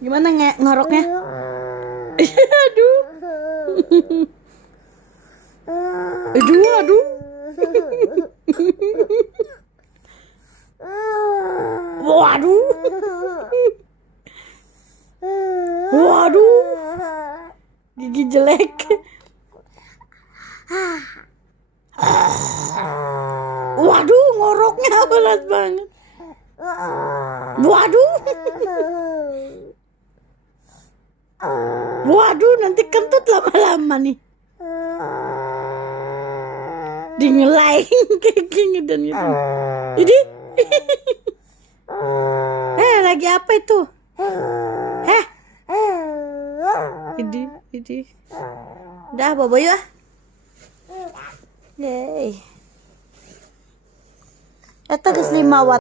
Gimana ngoroknya? Aduh. Aduh. Waduh. Waduh. Gigi jelek. Waduh, ngoroknya berat banget. Waduh. Waduh, nanti kentut lama-lama nih. Dingelai kayak gini dan gitu. Ini. Lagi apa itu? Ini. Udah, bobo ya. Yeay. Eta geus 5 watt.